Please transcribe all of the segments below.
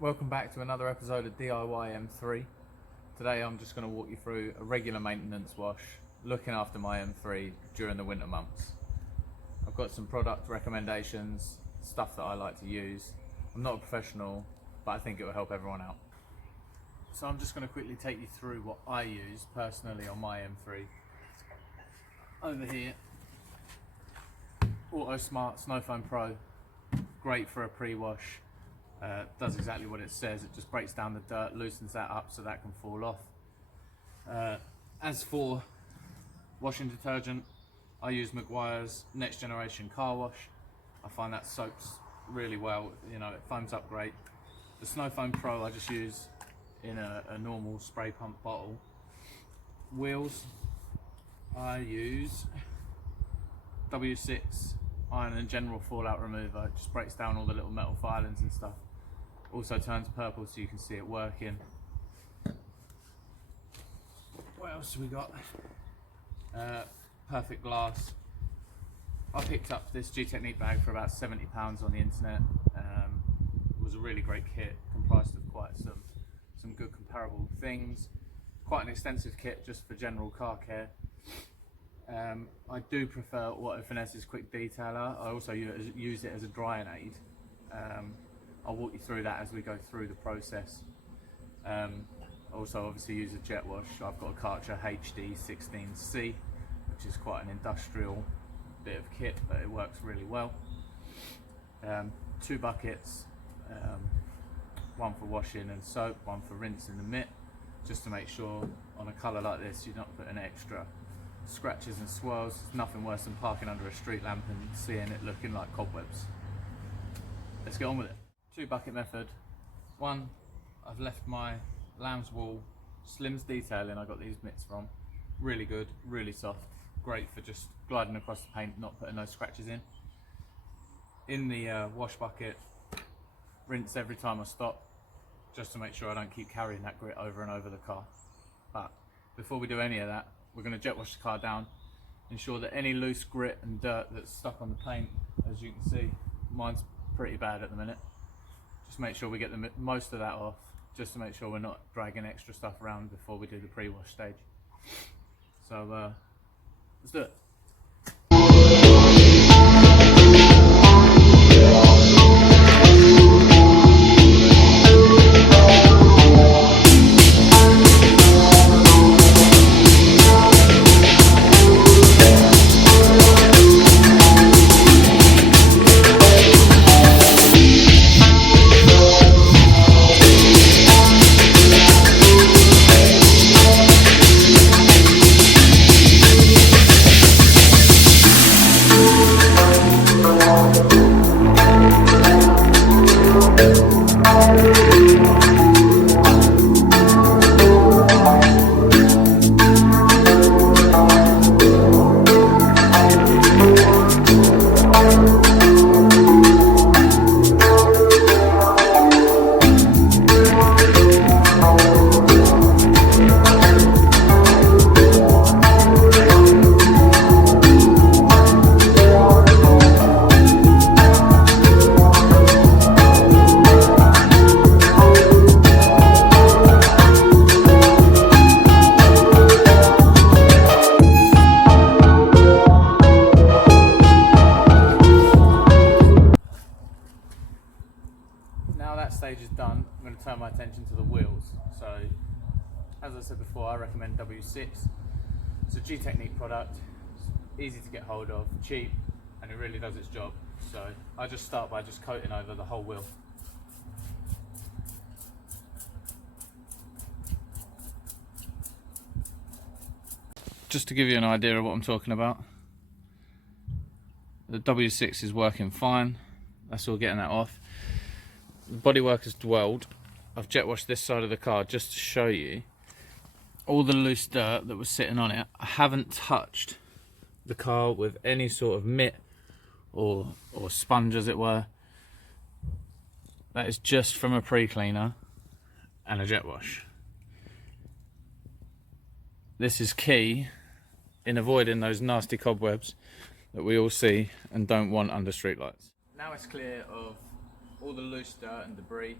Welcome back to another episode of DIY M3. Today I'm just going to walk you through a regular maintenance wash, looking after my M3 during the winter months. I've got some product recommendations, stuff that I like to use. I'm not a professional, but I think it will help everyone out. So I'm just going to quickly take you through what I use personally on my M3. Over here, Auto Smart Snow Foam Pro, great for a pre-wash. Does exactly what it says. It just breaks down the dirt, loosens that up so that can fall off. As for washing detergent, I use Meguiar's Next Generation Car Wash. I find that soaks really well, you know, it foams up great. The Snow Foam Pro I just use in a normal spray pump bottle. Wheels, I use W6 Iron and General Fallout Remover. It just breaks down all the little metal filings and stuff. Also turns purple so you can see it working. What else have we got? Perfect Glass. I picked up this G-Technique bag for about £70 on the internet. It was a really great kit, comprised of quite some good comparable things. Quite an extensive kit just for general car care. I do prefer Auto Finesse's Quick Detailer. I also use it as a drying aid. I'll walk you through that as we go through the process. Also obviously use a jet wash. I've got a Karcher HD16C, which is quite an industrial bit of kit, but it works really well. 2 buckets, one for washing and soap, one for rinse in the mitt, just to make sure on a colour like this you're not putting extra scratches and swirls. There's nothing worse than parking under a street lamp and seeing it looking like cobwebs. Let's get on with it. 2 bucket method. One, I've left my lamb's wool Slims detailing. I got these mitts from. Really good, really soft, great for just gliding across the paint, not putting those scratches in the wash bucket. Rinse every time I stop, just to make sure I don't keep carrying that grit over and over the car. But before we do any of that, we're going to jet wash the car down, ensure that any loose grit and dirt that's stuck on the paint, as you can see, mine's pretty bad at the minute. Just make sure we get the most of that off, just to make sure we're not dragging extra stuff around before we do the pre-wash stage. So let's do it. Now that stage is done, I'm going to turn my attention to the wheels. So, as I said before, I recommend W6. It's a G-Technique product, it's easy to get hold of, cheap, and it really does its job. So, I just start by just coating over the whole wheel. Just to give you an idea of what I'm talking about, the W6 is working fine. That's all getting that off. The bodywork has dwelled. I've jet washed this side of the car just to show you all the loose dirt that was sitting on it. I haven't touched the car with any sort of mitt or sponge, as it were. That is just from a pre-cleaner and a jet wash. This is key in avoiding those nasty cobwebs that we all see and don't want under streetlights. Now it's clear of all the loose dirt and debris.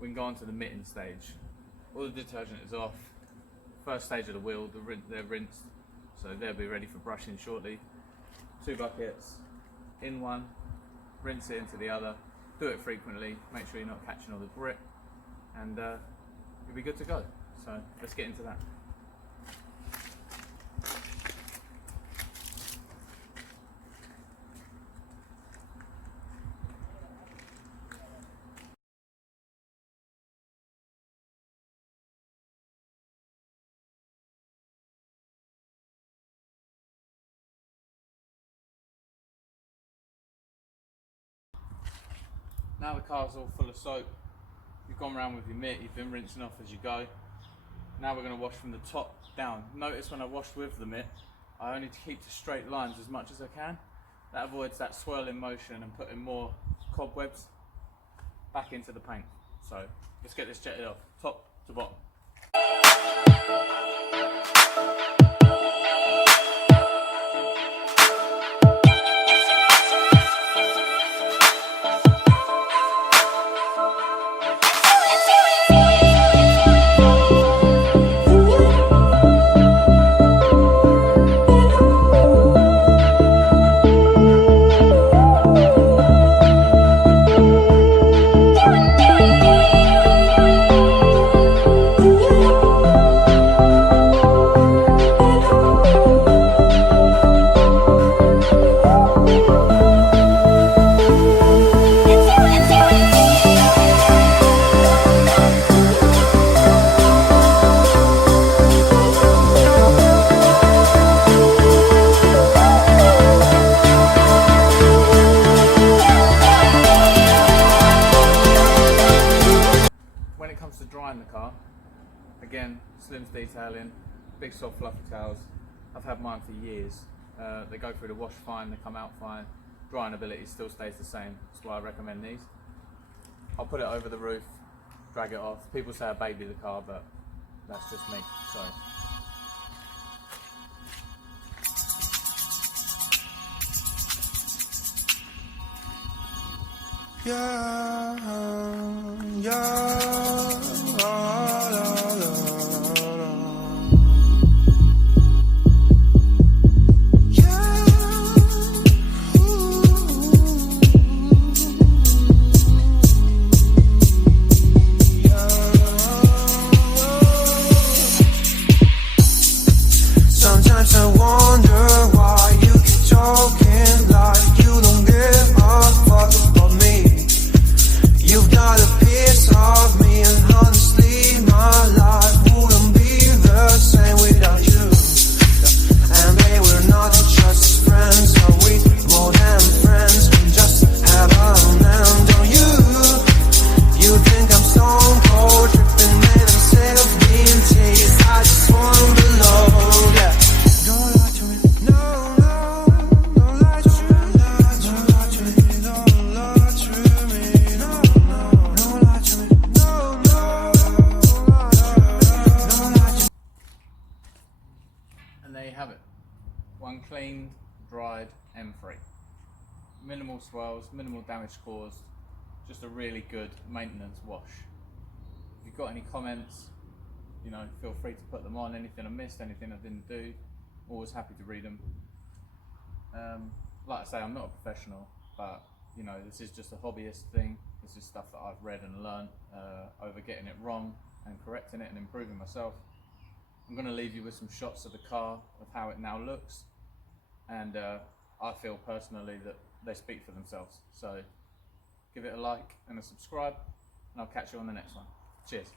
we can go on to the mitten stage. All the detergent is off. First stage of the wheel, they're rinsed, so they'll be ready for brushing shortly. 2 buckets, in one, rinse it into the other. Do it frequently, make sure you're not catching all the grit, and you'll be good to go. So let's get into that. Now the car's all full of soap, you've gone around with your mitt, you've been rinsing off as you go. Now we're going to wash from the top down. Notice when I wash with the mitt, I only keep to straight lines as much as I can. That avoids that swirling motion and putting more cobwebs back into the paint. So let's get this jetted off, top to bottom. When it comes to drying the car, again, Slim's detailing, big soft fluffy towels. I've had mine for years. They go through the wash fine, they come out fine. Drying ability still stays the same, that's why I recommend these. I'll put it over the roof, drag it off. People say I baby the car, but that's just me, so. Yeah, yeah, la, la, la, la. Yeah, sometimes I wonder why you keep talking like you don't give a fuck about me. You've got a piece of me, and honestly, my life wouldn't be the same without you. And babe, we're not just friends, are we? More than friends, we just have a land on you. You think I'm stone cold, tripping, and I'm sick of being teased. I just wanna be loved, yeah. Don't lie to me, no, no, don't lie to me, don't lie to me, don't lie to me, no, no, don't lie to me, no, no, don't lie to me. And there you have it. One clean, dried M3. Minimal swirls, minimal damage caused. Just a really good maintenance wash. If you've got any comments, you know, feel free to put them on. Anything I missed, anything I didn't do, always happy to read them. Like I say, I'm not a professional, but you know, this is just a hobbyist thing. This is stuff that I've read and learned over getting it wrong and correcting it and improving myself. I'm going to leave you with some shots of the car, of how it now looks, and I feel personally that they speak for themselves. So give it a like and a subscribe, and I'll catch you on the next one. Cheers.